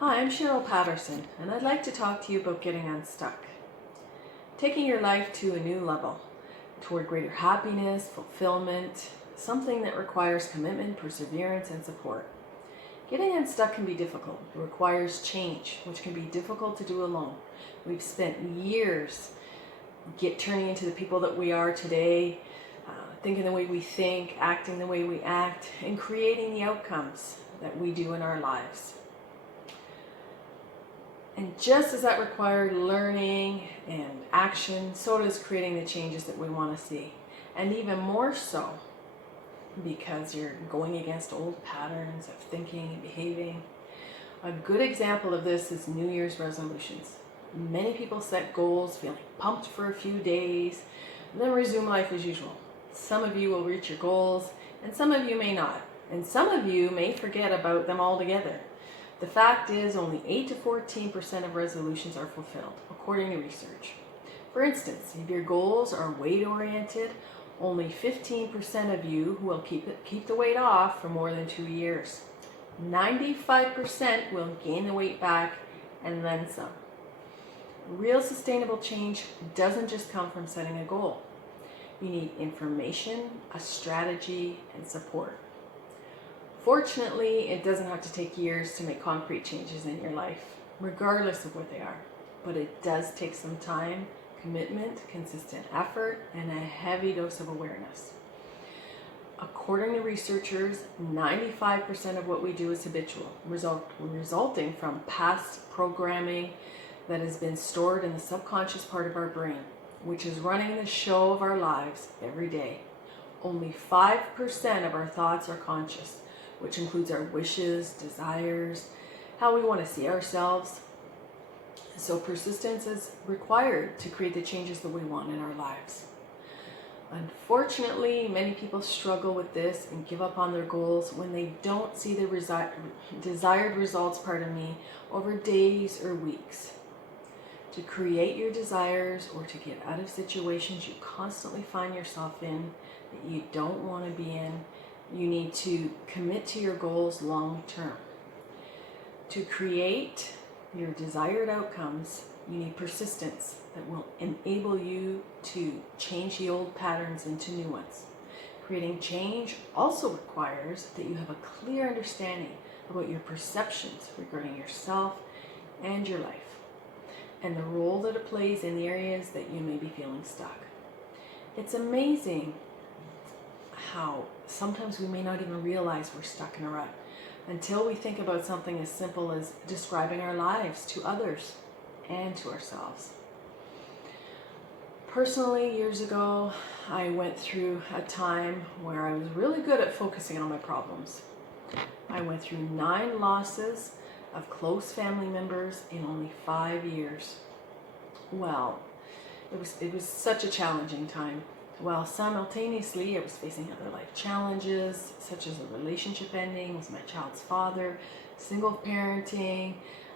Hi, I'm Cheryl Patterson, and I'd like to talk to you about getting unstuck. Taking your life to a new level, toward greater happiness, fulfillment, something that requires commitment, perseverance, and support. Getting unstuck can be difficult. It requires change, which can be difficult to do alone. We've spent years turning into the people that we are today, thinking the way we think, acting the way we act, and creating the outcomes that we do in our lives. And just as that required learning and action, so does creating the changes that we want to see. And even more so, because you're going against old patterns of thinking and behaving. A good example of this is New Year's resolutions. Many people set goals feeling pumped for a few days, and then resume life as usual. Some of you will reach your goals, and some of you may not. And some of you may forget about them altogether. The fact is, only 8 to 14% of resolutions are fulfilled, according to research. For instance, if your goals are weight-oriented, only 15% of you will keep the weight off for more than 2 years. 95% will gain the weight back and then some. Real sustainable change doesn't just come from setting a goal. You need information, a strategy, and support. Fortunately, it doesn't have to take years to make concrete changes in your life, regardless of what they are. But it does take some time, commitment, consistent effort, and a heavy dose of awareness. According to researchers, 95% of what we do is habitual, resulting from past programming that has been stored in the subconscious part of our brain, which is running the show of our lives every day. Only 5% of our thoughts are conscious, which includes our wishes, desires, how we want to see ourselves. So persistence is required to create the changes that we want in our lives. Unfortunately, many people struggle with this and give up on their goals when they don't see the desired results, over days or weeks. To create your desires or to get out of situations you constantly find yourself in that you don't want to be in, you need to commit to your goals long term. To create your desired outcomes, you need persistence that will enable you to change the old patterns into new ones. Creating change also requires that you have a clear understanding about your perceptions regarding yourself and your life, and the role that it plays in the areas that you may be feeling stuck. It's amazing how sometimes we may not even realize we're stuck in a rut until we think about something as simple as describing our lives to others and to ourselves. Personally, years ago, I went through a time where I was really good at focusing on my problems. I went through 9 losses of close family members in only 5 years. Well, it was such a challenging time. While simultaneously I was facing other life challenges, such as a relationship ending with my child's father, single parenting,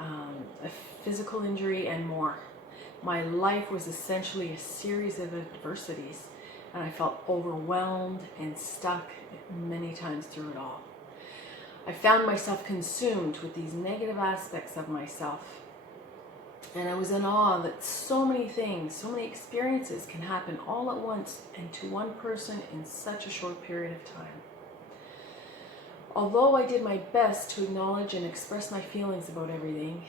a physical injury, and more. My life was essentially a series of adversities, and I felt overwhelmed and stuck many times through it all. I found myself consumed with these negative aspects of myself. And I was in awe that so many things, so many experiences can happen all at once and to one person in such a short period of time. Although I did my best to acknowledge and express my feelings about everything,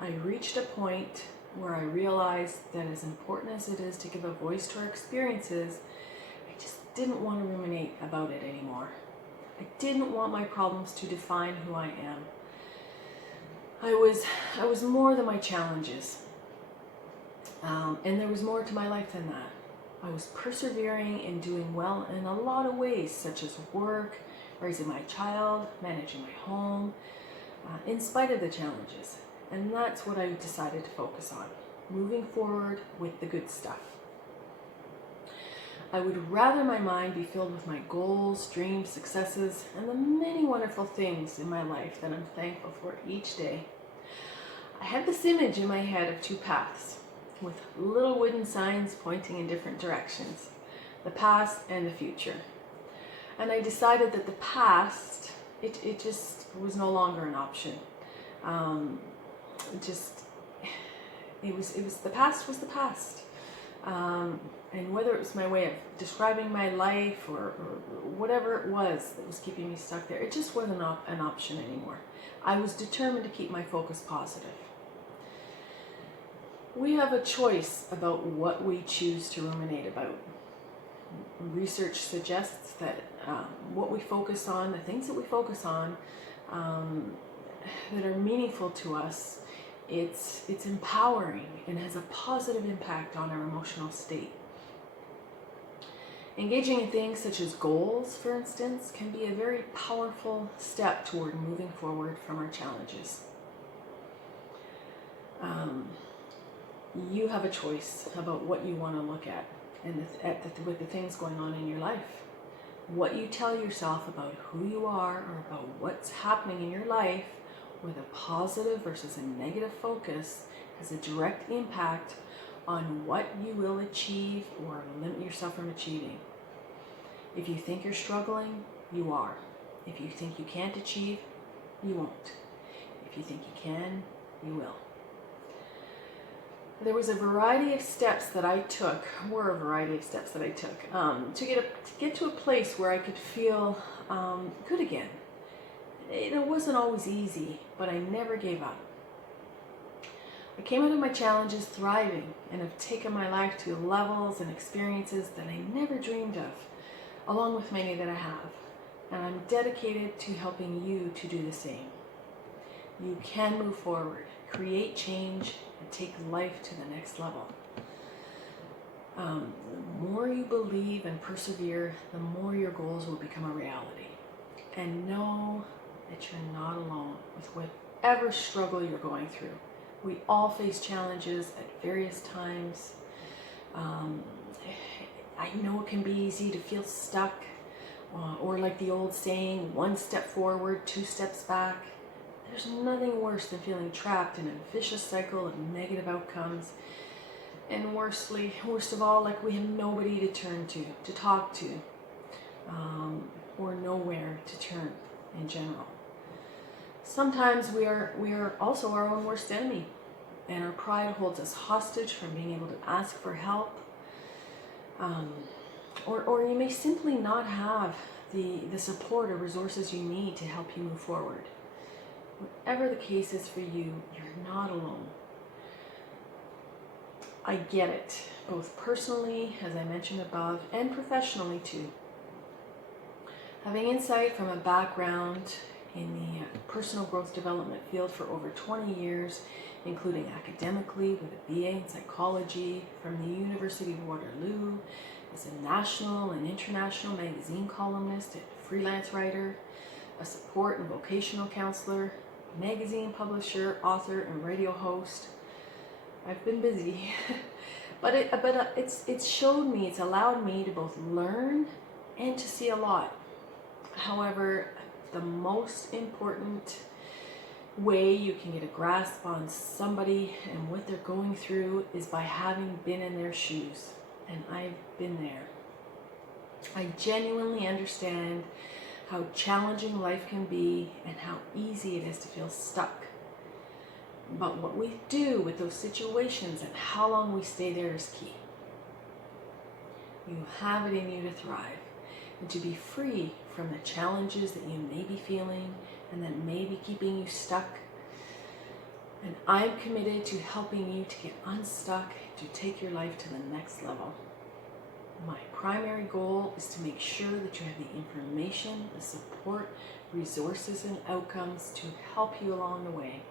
I reached a point where I realized that as important as it is to give a voice to our experiences, I just didn't want to ruminate about it anymore. I didn't want my problems to define who I am. I was more than my challenges, and there was more to my life than that. I was persevering and doing well in a lot of ways, such as work, raising my child, managing my home, in spite of the challenges. And that's what I decided to focus on, moving forward with the good stuff. I would rather my mind be filled with my goals, dreams, successes, and the many wonderful things in my life that I'm thankful for each day. I had this image in my head of 2 paths with little wooden signs pointing in different directions, the past and the future. And I decided that the past, it just was no longer an option. Just, it was the past was the past. And whether it was my way of describing my life or whatever it was that was keeping me stuck there, it just wasn't an option anymore. I was determined to keep my focus positive. We have a choice about what we choose to ruminate about. Research suggests that what we focus on, the things that we focus on that are meaningful to us, it's empowering and has a positive impact on our emotional state. Engaging in things such as goals, for instance, can be a very powerful step toward moving forward from our challenges. You have a choice about what you want to look at and with the things going on in your life. What you tell yourself about who you are or about what's happening in your life with a positive versus a negative focus has a direct impact on what you will achieve or limit yourself from achieving. If you think you're struggling, you are. If you think you can't achieve, you won't. If you think you can, you will. There was a variety of steps that I took, to get to a place where I could feel good again. It wasn't always easy, but I never gave up. I came out of my challenges thriving and have taken my life to levels and experiences that I never dreamed of, along with many that I have. And I'm dedicated to helping you to do the same. You can move forward, create change, and take life to the next level. The more you believe and persevere, the more your goals will become a reality. And know that you're not alone with whatever struggle you're going through. We all face challenges at various times. I know it can be easy to feel stuck, or like the old saying, 1 step forward, 2 steps back. There's nothing worse than feeling trapped in a vicious cycle of negative outcomes. And worst of all, like we have nobody to turn to talk to, or nowhere to turn in general. Sometimes we are also our own worst enemy, and our pride holds us hostage from being able to ask for help. Or you may simply not have the support or resources you need to help you move forward. Whatever the case is for you, you're not alone. I get it, both personally, as I mentioned above, and professionally too. Having insight from a background in the personal growth development field for over 20 years, including academically with a BA in psychology from the University of Waterloo, as a national and international magazine columnist and freelance writer, a support and vocational counselor, magazine publisher, author, and radio host. I've been busy, but it's showed me, it's allowed me to both learn and to see a lot. However, the most important way you can get a grasp on somebody and what they're going through is by having been in their shoes. And I've been there. I genuinely understand how challenging life can be and how easy it is to feel stuck. But what we do with those situations and how long we stay there is key. You have it in you to thrive and to be free from the challenges that you may be feeling and that may be keeping you stuck. And I'm committed to helping you to get unstuck, to take your life to the next level. My primary goal is to make sure that you have the information, the support, resources, and outcomes to help you along the way.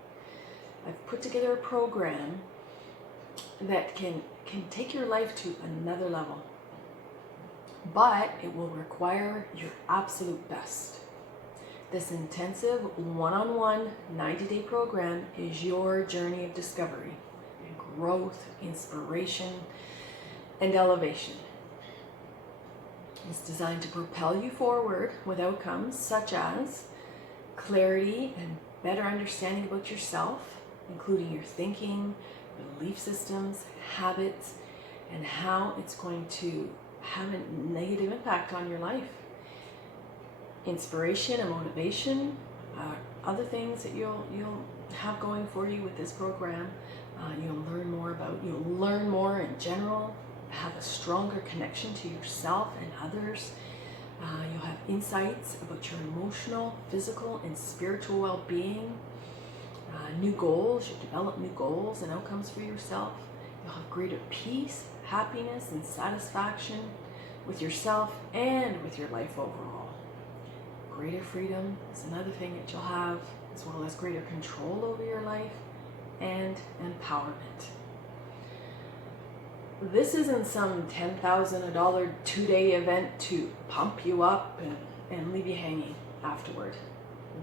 I've put together a program that can take your life to another level, but it will require your absolute best. This intensive one-on-one 90-day program is your journey of discovery, and growth, inspiration, and elevation. It's designed to propel you forward with outcomes such as clarity and better understanding about yourself, including your thinking, belief systems, habits, and how it's going to have a negative impact on your life. Inspiration and motivation, other things that you'll have going for you with this program. You'll learn more in general, have a stronger connection to yourself and others. You'll have insights about your emotional, physical, and spiritual well-being. New goals, you'll develop new goals and outcomes for yourself. You'll have greater peace, happiness, and satisfaction with yourself and with your life overall. Greater freedom is another thing that you'll have, as well as greater control over your life and empowerment. This isn't some $10,000 2-day event to pump you up and leave you hanging afterward.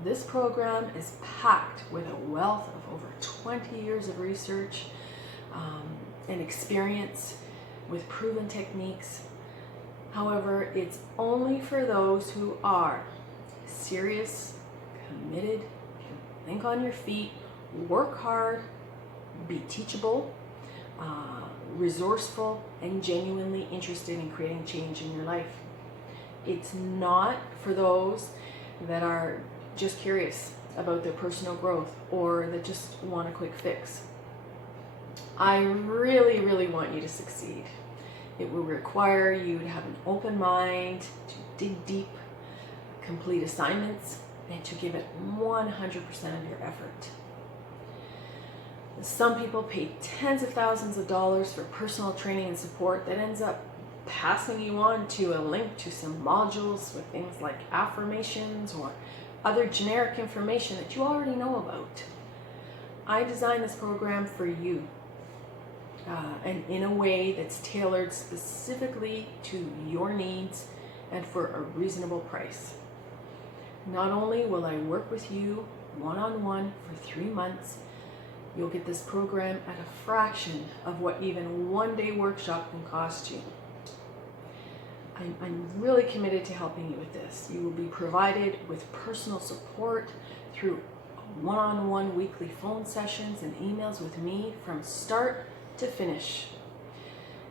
This program is packed with a wealth of over 20 years of research and experience with proven techniques. However, it's only for those who are serious, committed, can think on your feet, work hard, be teachable, resourceful, and genuinely interested in creating change in your life. It's not for those that are just curious about their personal growth or that just want a quick fix. I really, really want you to succeed. It will require you to have an open mind, to dig deep, complete assignments, and to give it 100% of your effort. Some people pay tens of thousands of dollars for personal training and support that ends up passing you on to a link to some modules with things like affirmations or other generic information that you already know about. I designed this program for you and in a way that's tailored specifically to your needs and for a reasonable price. Not only will I work with you one-on-one for 3 months, you'll get this program at a fraction of what even 1-day workshop can cost you. I'm really committed to helping you with this. You will be provided with personal support through one-on-one weekly phone sessions and emails with me from start to finish.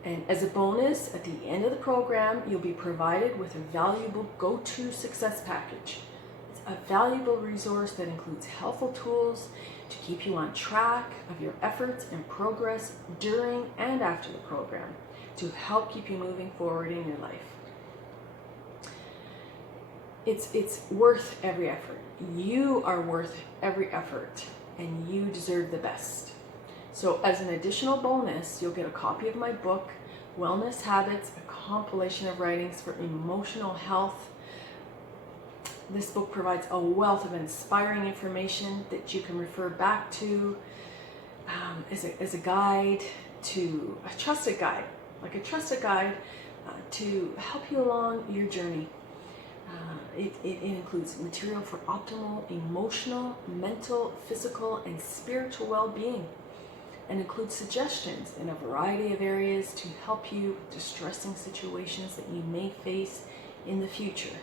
And as a bonus, at the end of the program, you'll be provided with a valuable go-to success package. It's a valuable resource that includes helpful tools to keep you on track of your efforts and progress during and after the program, to help keep you moving forward in your life. It's worth every effort. You are worth every effort, and you deserve the best. So as an additional bonus, you'll get a copy of my book, Wellness Habits, a compilation of writings for emotional health. This book provides a wealth of inspiring information that you can refer back to as a guide, to a trusted guide, to help you along your journey. It includes material for optimal emotional, mental, physical, and spiritual well-being, and includes suggestions in a variety of areas to help you with distressing situations that you may face in the future.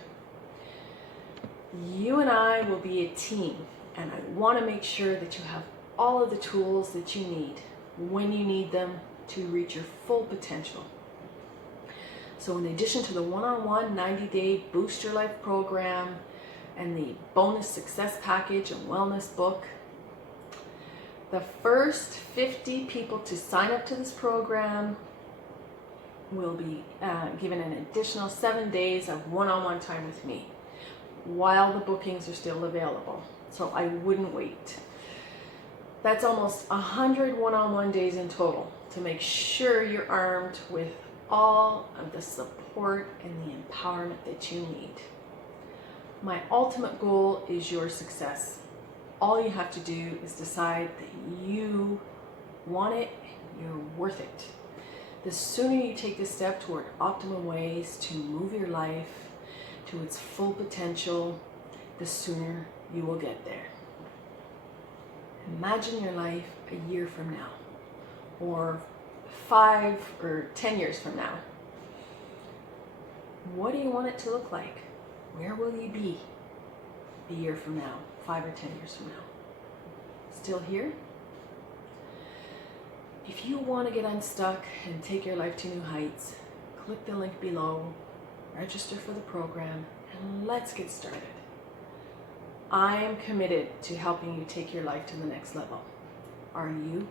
You and I will be a team, and I want to make sure that you have all of the tools that you need when you need them to reach your full potential. So in addition to the one-on-one 90-day Boost Your Life program and the bonus success package and wellness book, the first 50 people to sign up to this program will be given an additional 7 days of one-on-one time with me while the bookings are still available. So I wouldn't wait. That's almost 100 one-on-one days in total to make sure you're armed with all of the support and the empowerment that you need. My ultimate goal is your success. All you have to do is decide that you want it, you're worth it. The sooner you take this step toward optimal ways to move your life to its full potential, the sooner you will get there. Imagine your life a year from now, or 5 or 10 years from now. What do you want it to look like? Where will you be a year from now, 5 or 10 years from now? Still here? If you want to get unstuck and take your life to new heights, click the link below, register for the program, and let's get started. I am committed to helping you take your life to the next level. Are you?